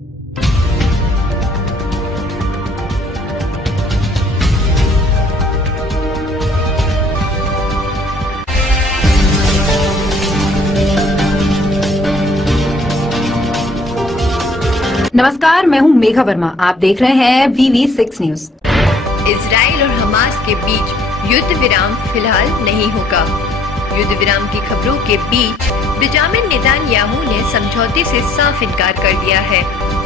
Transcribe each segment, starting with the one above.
नमस्कार, मैं हूं मेघा वर्मा। आप देख रहे हैं VV6 न्यूज। इजराइल और हमास के बीच युद्ध विराम फिलहाल नहीं होगा। युद्ध विराम की खबरों के बीच बेंजामिन नेतन्याहू ने समझौते से साफ इनकार कर दिया है।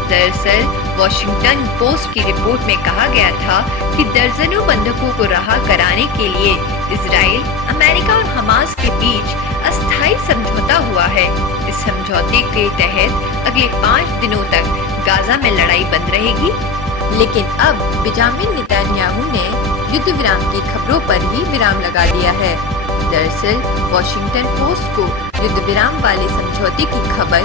दरअसल वॉशिंगटन पोस्ट की रिपोर्ट में कहा गया था कि दर्जनों बंधकों को रहा कराने के लिए इजराइल, अमेरिका और हमास के बीच अस्थायी समझौता हुआ है। इस समझौते के तहत अगले 5 दिनों तक गाजा में लड़ाई बंद रहेगी। लेकिन अब बेंजामिन नेतन्याहू ने युद्ध विराम की खबरों पर ही विराम लगा दिया है। दरअसल वॉशिंगटन पोस्ट को युद्ध विराम वाले समझौते की खबर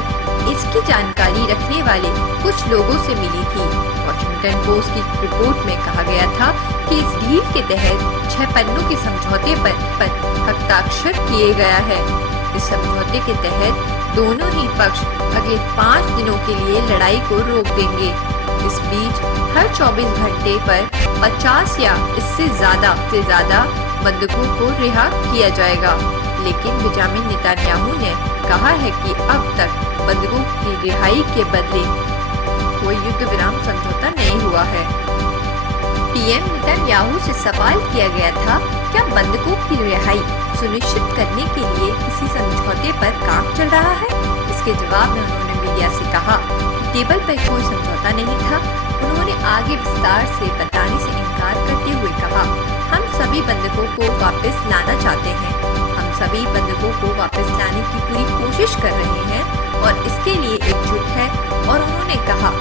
इसकी जानकारी रखने वाले कुछ लोगों से मिली थी। वॉशिंगटन पोस्ट की रिपोर्ट में कहा गया था कि इस डील के तहत 6 पन्नों के समझौते पर हस्ताक्षर किए गया है। इस समझौते के तहत दोनों ही पक्ष अगले 5 दिनों के लिए लड़ाई को रोक देंगे। इस बीच हर 24 घंटे पर 50 या इससे ज्यादा बंधकों को रिहा किया जाएगा। लेकिन बेंजामिन नेतन्याहू ने कहा है कि अब तक बंधकों की रिहाई के बदले कोई युद्ध विराम समझौता नहीं हुआ है। पीएम नेतन्याहू से सवाल किया गया था, क्या बंधकों की रिहाई सुनिश्चित करने के लिए किसी समझौते पर काम चल रहा है? इसके जवाब में उन्होंने मीडिया से कहा कि टेबल पर कोई समझौता नहीं था। उन्होंने आगे विस्तार से बताने से इनकार करते हुए कहा, हम सभी बंधकों को वापस लाना चाहते हैं। हम सभी बंधकों को वापस लाने की पूरी कोशिश कर रहे हैं और इसके लिए एकजुट है। और उन्होंने कहा,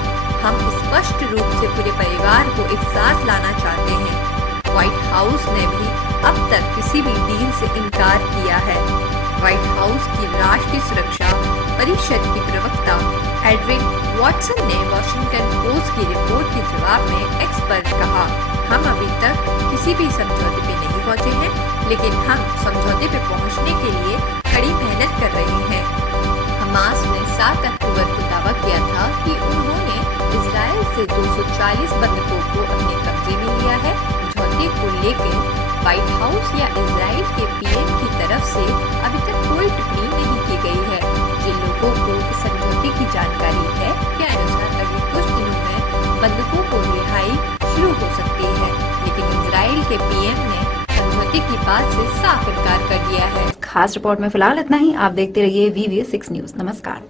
हम स्पष्ट रूप से पूरे परिवार को एक साथ लाना चाहते हैं। व्हाइट हाउस ने भी अब तक किसी भी डील से इनकार किया है। व्हाइट हाउस की राष्ट्रीय सुरक्षा परिषद की प्रवक्ता एडविन वॉटसन ने वॉशिंगटन पोस्ट की रिपोर्ट के जवाब में एक्स पर कहा, हम अभी तक किसी भी समझौते पे नहीं पहुंचे हैं, लेकिन हम समझौते पे पहुंचने के लिए कड़ी मेहनत कर रहे हैं। हमास ने 7 अक्टूबर को दावा किया था कि उन्होंने इजराइल से 240 बंधकों को अपने कब्जे में लिया है। समझौते को लेकर व्हाइट हाउस या इजराइल के पीएम की तरफ से अभी तक कोई टिप्पणी नहीं की गई है। जिन लोगों को इस समझौते की जानकारी है, के अनुसार अगले कुछ दिनों में बंधकों को रिहाई शुरू हो सकती है। लेकिन इजराइल के पीएम ने समझौते की बात से साफ इनकार कर दिया है। खास रिपोर्ट में फिलहाल इतना ही। आप देखते रहिए VV6 न्यूज। नमस्कार।